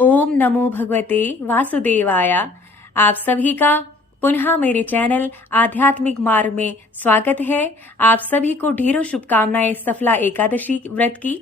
ओम नमो भगवते वासुदेवाय। आप सभी का पुनः मेरे चैनल आध्यात्मिक मार्ग में स्वागत है। आप सभी को ढेरों शुभकामनाएं सफला एकादशी व्रत की।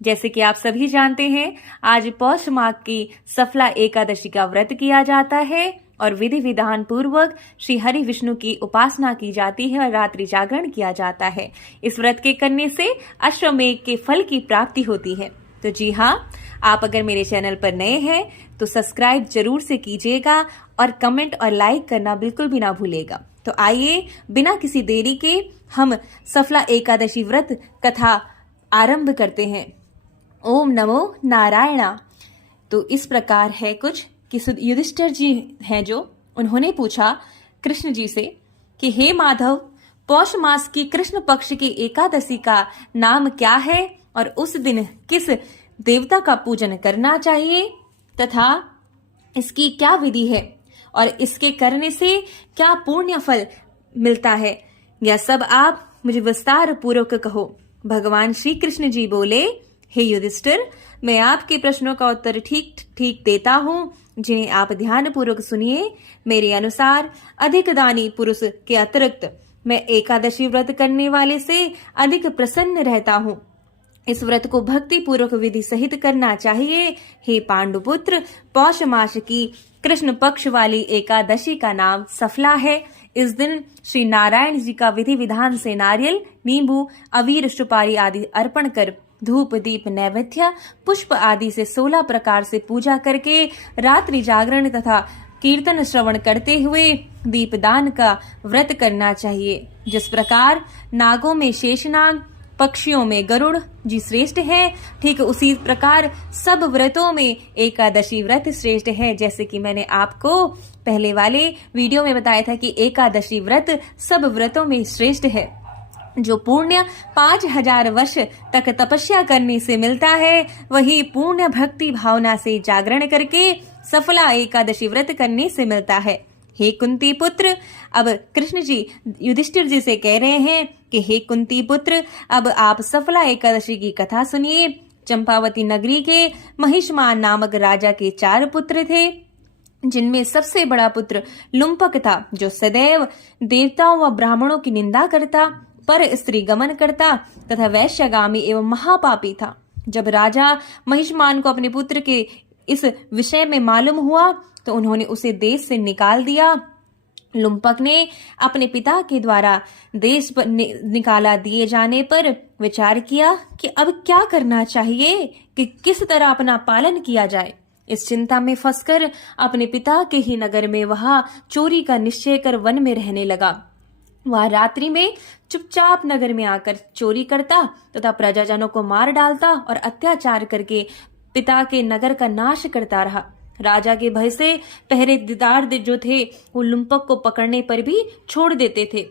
जैसे कि आप सभी जानते हैं, आज पौष माह की सफला एकादशी का व्रत किया जाता है और विधि विधान पूर्वक श्री हरि विष्णु की उपासना की जाती है और रात्रि जागरण किया जाता है। इस व्रत के करने से अश्वमेघ के फल की प्राप्ति होती है। तो जी हाँ, आप अगर मेरे चैनल पर नए हैं तो सब्सक्राइब जरूर से कीजिएगा और कमेंट और लाइक करना बिल्कुल भी ना भूलेगा। तो आइए बिना किसी देरी के हम सफला एकादशी व्रत कथा आरंभ करते हैं। ओम नमो नारायणा। तो इस प्रकार है कुछ कि युधिष्ठिर जी हैं जो उन्होंने पूछा कृष्ण जी से कि हे माधव, पौष मास की कृष्ण पक्ष की एकादशी का नाम क्या है और उस दिन किस देवता का पूजन करना चाहिए तथा इसकी क्या विधि है और इसके करने से क्या पुण्य फल मिलता है, यह सब आप मुझे विस्तार पूर्वक कहो। भगवान श्री कृष्ण जी बोले, हे युधिष्ठिर, मैं आपके प्रश्नों का उत्तर ठीक ठीक देता हूँ, जिन्हें आप ध्यान पूर्वक सुनिए। मेरे अनुसार अधिक दानी पुरुष के अतिरिक्त मैं एकादशी व्रत करने वाले से अधिक प्रसन्न रहता हूँ। इस व्रत को भक्ति पूर्वक विधि सहित करना चाहिए। हे पांडुपुत्र, पौष मास की कृष्ण पक्ष वाली एकादशी का नाम सफला है। इस दिन श्री नारायण जी का विधि विधान से नारियल, नींबू, अबीर, सुपारी आदि अर्पण कर धूप, दीप, नैवेद्य, पुष्प आदि से 16 प्रकार से पूजा करके रात्रि जागरण तथा कीर्तन श्रवण करते हुए दीपदान का व्रत करना चाहिए। जिस प्रकार नागों में शेषनाग, पक्षियों में गरुड़ जी श्रेष्ठ है, ठीक उसी प्रकार सब व्रतों में एकादशी व्रत श्रेष्ठ है। जैसे कि मैंने आपको पहले वाले वीडियो में बताया था कि एकादशी व्रत सब व्रतों में श्रेष्ठ है। जो पुण्य 5000 वर्ष तक तपस्या करने से मिलता है, वही पुण्य भक्ति भावना से जागरण करके सफला एकादशी व्रत करने से मिलता है। हे कुंती पुत्र, अब कृष्ण जी युधिष्ठिर जी से कह रहे हैं कि हे कुंती पुत्र, अब आप सफला एकादशी की कथा सुनिए। चंपावती नगरी के महिष्मान नामक राजा के 4 पुत्र थे, जिनमें सबसे बड़ा पुत्र लुम्पक था, जो सदैव देवताओं व ब्राह्मणों की निंदा करता, पर स्त्री गमन करता तथा वैश्यगामी एवं महापापी था। जब राजा महिष्मान को अपने पुत्र के इस विषय में मालूम हुआ तो उन्होंने उसे देश से निकाल दिया। लुम्पक ने अपने पिता के द्वारा देश पर निकाला दिए जाने पर विचार किया कि अब क्या करना चाहिए, कि किस तरह अपना पालन किया जाए। इस चिंता में फंसकर अपने पिता के ही नगर में वह चोरी का निश्चय कर वन में रहने लगा। वह रात्रि में चुपचाप नगर में आकर चोरी करता तथा प्रजाजनों को मार डालता और अत्याचार करके पिता के नगर का नाश करता रहा। राजा के भय से पहरेदार जो थे वो लुम्पक को पकड़ने पर भी छोड़ देते थे।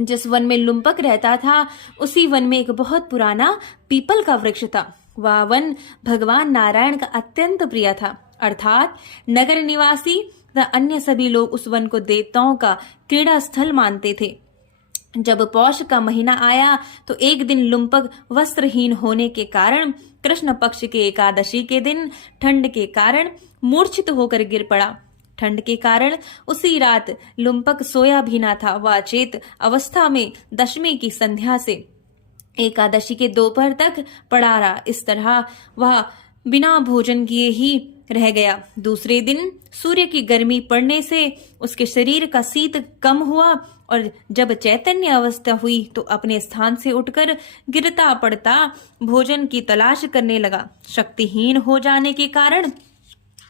जिस वन में लुम्पक रहता था उसी वन में एक बहुत पुराना पीपल का वृक्ष था। वह वन भगवान नारायण का अत्यंत प्रिय था, अर्थात नगर निवासी तथा अन्य सभी लोग उस वन को देवताओं का क्रीड़ा स्थल मानते थे। जब पौष का महीना आया तो एक दिन लुम्पक वस्त्रहीन होने के कारण कृष्ण पक्ष के एकादशी के दिन ठंड के कारण मूर्छित होकर गिर पड़ा। ठंड के कारण उसी रात लुम्पक सोया भी न था। वह अचेत अवस्था में दशमी की संध्या से एकादशी के दोपहर तक पड़ा रहा। इस तरह वह बिना भोजन किए ही रह गया। दूसरे दिन सूर्य की गर्मी पड़ने से उसके शरीर का शीत कम हुआ और जब चैतन्य अवस्था हुई तो अपने स्थान से उठकर गिरता पड़ता भोजन की तलाश करने लगा। शक्तिहीन हो जाने के कारण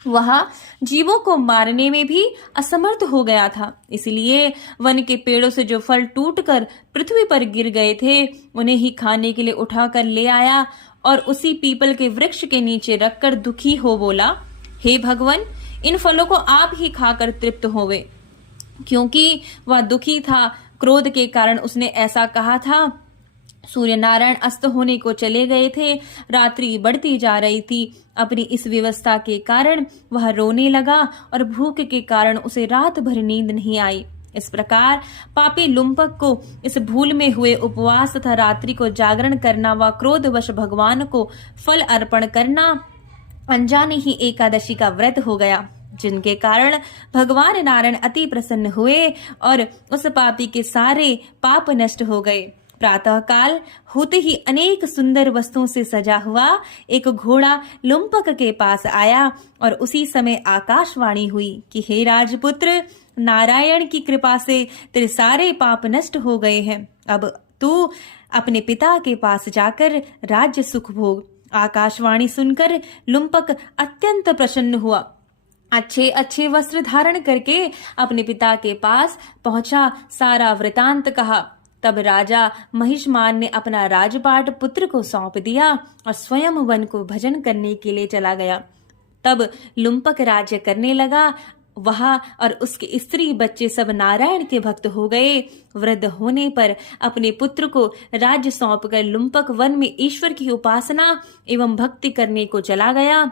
वह जीवों को मारने में भी असमर्थ हो गया था। इसलिए वन के पेड़ों से जो फल टूटकर पृथ्वी पर गिर गए थे उन्हें ही खाने के लिए उठाकर ले आया और उसी पीपल के वृक्ष के नीचे रखकर दुखी हो बोला, हे भगवान, इन फलों को आप ही खाकर तृप्त होवे। क्योंकि वह दुखी था, क्रोध के कारण उसने ऐसा कहा था। सूर्य नारायण अस्त होने को चले गए थे। रात्रि बढ़ती जा रही थी। अपनी इस व्यवस्था के कारण वह रोने लगा और भूख के कारण उसे रात भर नींद नहीं आई। इस प्रकार पापी लुम्पक को इस भूल में हुए उपवास तथा रात्रि को जागरण करना व क्रोधवश भगवान को फल अर्पण करना अनजाने ही एकादशी का व्रत हो गया, जिनके कारण भगवान नारायण अति प्रसन्न हुए और उस पापी के सारे पाप नष्ट हो गए। प्रातः काल होते ही अनेक सुंदर वस्तुओं से सजा हुआ एक घोड़ा लुम्पक के पास आया और उसी समय आकाशवाणी हुई कि हे राजपुत्र, नारायण की कृपा से तेरे सारे पाप नष्ट हो गए हैं। अब तू अपने पिता के पास जाकर राज्य सुख भोग। आकाशवाणी सुनकर लुम्पक अत्यंत प्रसन्न हुआ। अच्छे अच्छे वस्त्र धारण करके अपने पिता के पास पहुंचा, सारा वृतांत कहा। तब राजा महिषमान ने अपना राजपाट पुत्र को सौंप दिया और स्वयं वन को भजन करने के लिए चला गया। तब लुम्पक राज्य करने लगा। वह और उसके स्त्री बच्चे सब नारायण के भक्त हो गए। वृद्ध होने पर अपने पुत्र को राज्य सौंपकर लुम्पक वन में ईश्वर की उपासना एवं भक्ति करने को चला गया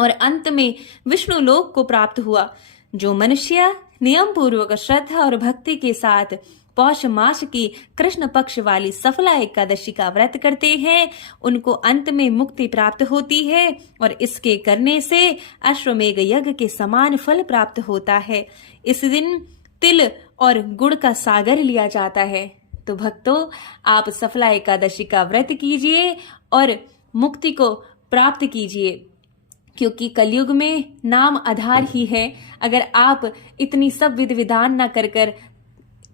और अंत में विष्णु लोक को प्राप्त हुआ। जो मनुष्य नियम पूर्वक श्रद्धा और भक्ति के साथ पौष मास की कृष्ण पक्ष वाली सफला एकादशी का व्रत करते हैं, उनको अंत में मुक्ति प्राप्त होती है और इसके करने से अश्वमेघ यज्ञ के समान फल प्राप्त होता है। इस दिन तिल और गुड़ का सागर लिया जाता है। तो भक्तों, आप सफला एकादशी का व्रत कीजिए और मुक्ति को प्राप्त कीजिए, क्योंकि कलयुग में नाम आधार ही है। अगर आप इतनी सब विधि विधान न कर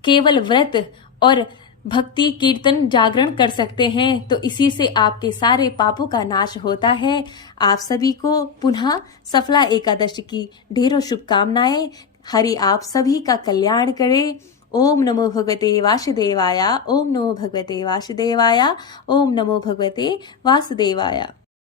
केवल व्रत और भक्ति कीर्तन जागरण कर सकते हैं, तो इसी से आपके सारे पापों का नाश होता है। आप सभी को पुनः सफला एकादशी की ढेरों शुभकामनाएं। हरि आप सभी का कल्याण करे। ओम नमो भगवते वासुदेवाय। ओम नमो भगवते वासुदेवाय। ओम नमो भगवते वासुदेवाय।